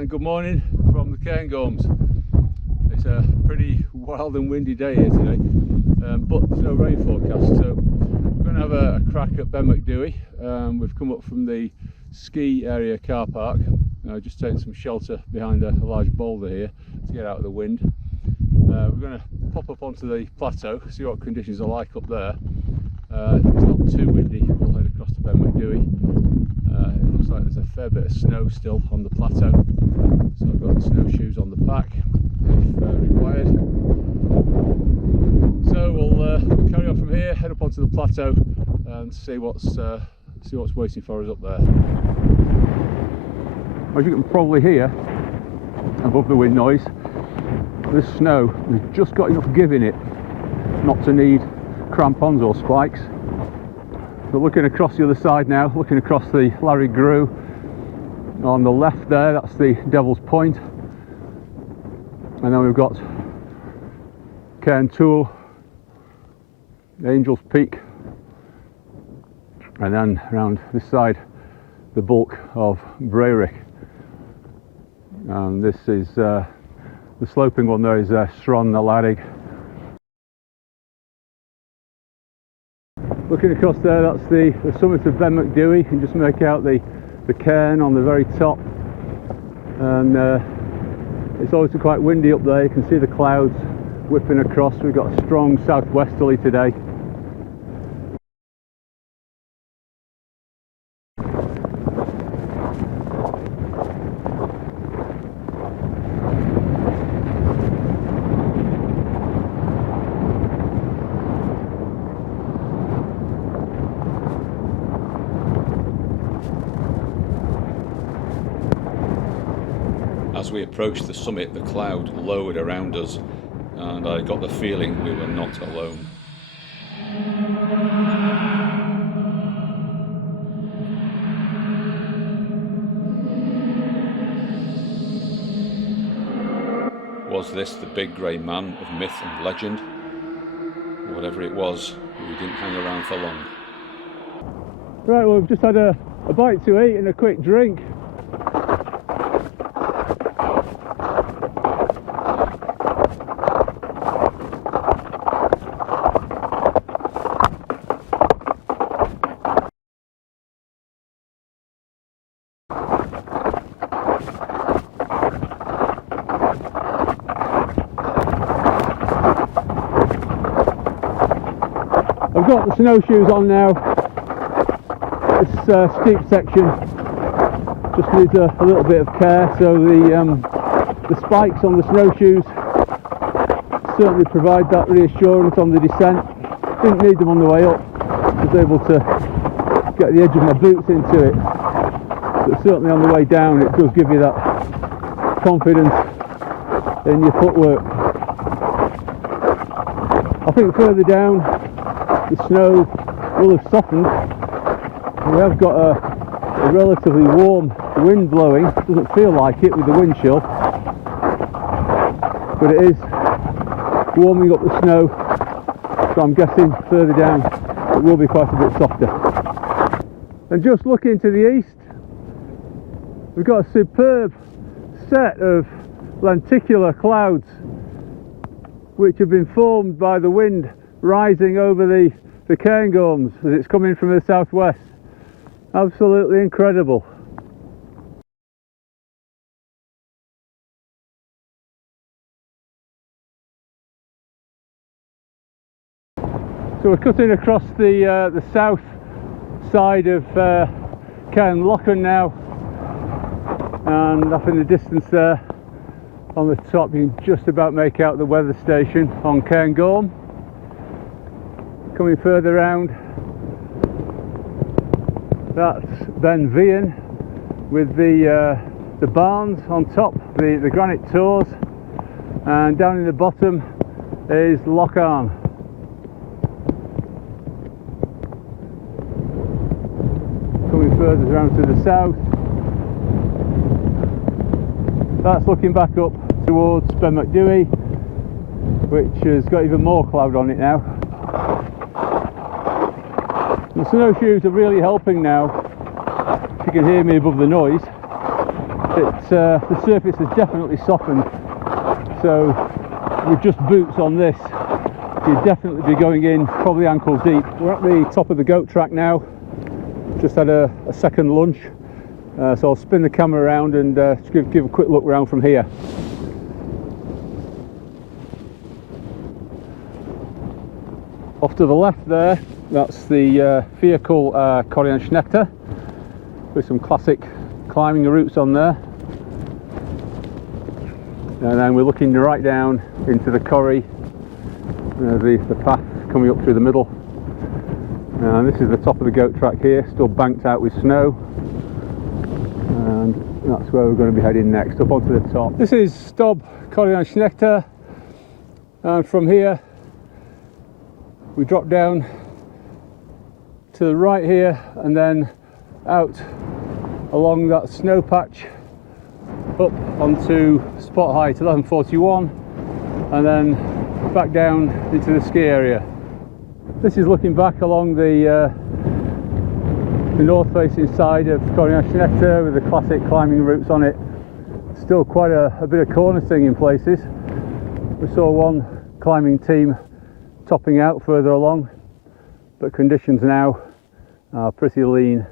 and good morning from the Cairngorms. It's a pretty wild and windy day here today, but there's no rain forecast, so we're going to have a crack at Ben Macdui. We've come up from the ski area car park, just taking some shelter behind a large boulder here to get out of the wind. We're going to pop up onto the plateau, see what conditions are like up there. If it's not too windy, we'll head across to Ben Macdui. It looks like there's a fair bit of snow still on the plateau, so I've got snowshoes on the pack if required. So we'll carry on from here, head up onto the plateau and see what's waiting for us up there. As you can probably hear above the wind noise, this snow has just got enough give in it not to need crampons or spikes. But looking across the other side now, looking across the Larry Grew, on the left there, that's the Devil's Point, and then we've got Cairntoul, Angel's Peak, and then around this side the bulk of Breiric. And this is the sloping one there is Sron na Larig. Looking across there, that's the summit of Ben Macdui. You can just make out the cairn on the very top, and it's always quite windy up there. You can see the clouds whipping across. We've got a strong southwesterly today. As we approached the summit, the cloud lowered around us, and I got the feeling we were not alone. Was this the big grey man of myth and legend? Whatever it was, we didn't hang around for long. Right, well, we've just had a bite to eat and a quick drink. I've got the snowshoes on now. This steep section just needs a little bit of care, so the spikes on the snowshoes certainly provide that reassurance on the descent. Didn't need them on the way up, I was able to get the edge of my boots into it, but certainly on the way down it does give you that confidence in your footwork. I think further down the snow will have softened. We have got a relatively warm wind blowing. It doesn't feel like it with the wind chill, but it is warming up the snow, so I'm guessing further down it will be quite a bit softer. And just looking to the east, we've got a superb set of lenticular clouds which have been formed by the wind rising over the Cairngorms as it's coming from the southwest. Absolutely incredible. So we're cutting across the south side of Cairnloughan now, and up in the distance there on the top you can just about make out the weather station on Cairngorm. Coming further round, that's Ben Vian with the barns on top, the granite tors, and down in the bottom is Loch Arn. Coming further around to the south, that's looking back up towards Ben Macdui, which has got even more cloud on it now. The snowshoes are really helping now, if you can hear me above the noise. the surface has definitely softened, so with just boots on this you'd definitely be going in probably ankle deep. We're at the top of the goat track now, just had a second lunch, so I'll spin the camera around and just give a quick look around from here. Off to the left there, that's the vehicle Cairngorms with some classic climbing routes on there, and then we're looking right down into the corrie, the path coming up through the middle, and this is the top of the goat track here, still banked out with snow, and that's where we're going to be heading next, up onto the top. This is Stob Cairngorms, and from here we drop down to the right here and then out along that snow patch up onto spot height 1141 and then back down into the ski area. This is looking back along the north facing side of Cairngorms with the classic climbing routes on it. Still quite a bit of corner thing in places. We saw one climbing team topping out further along, but conditions now are pretty lean.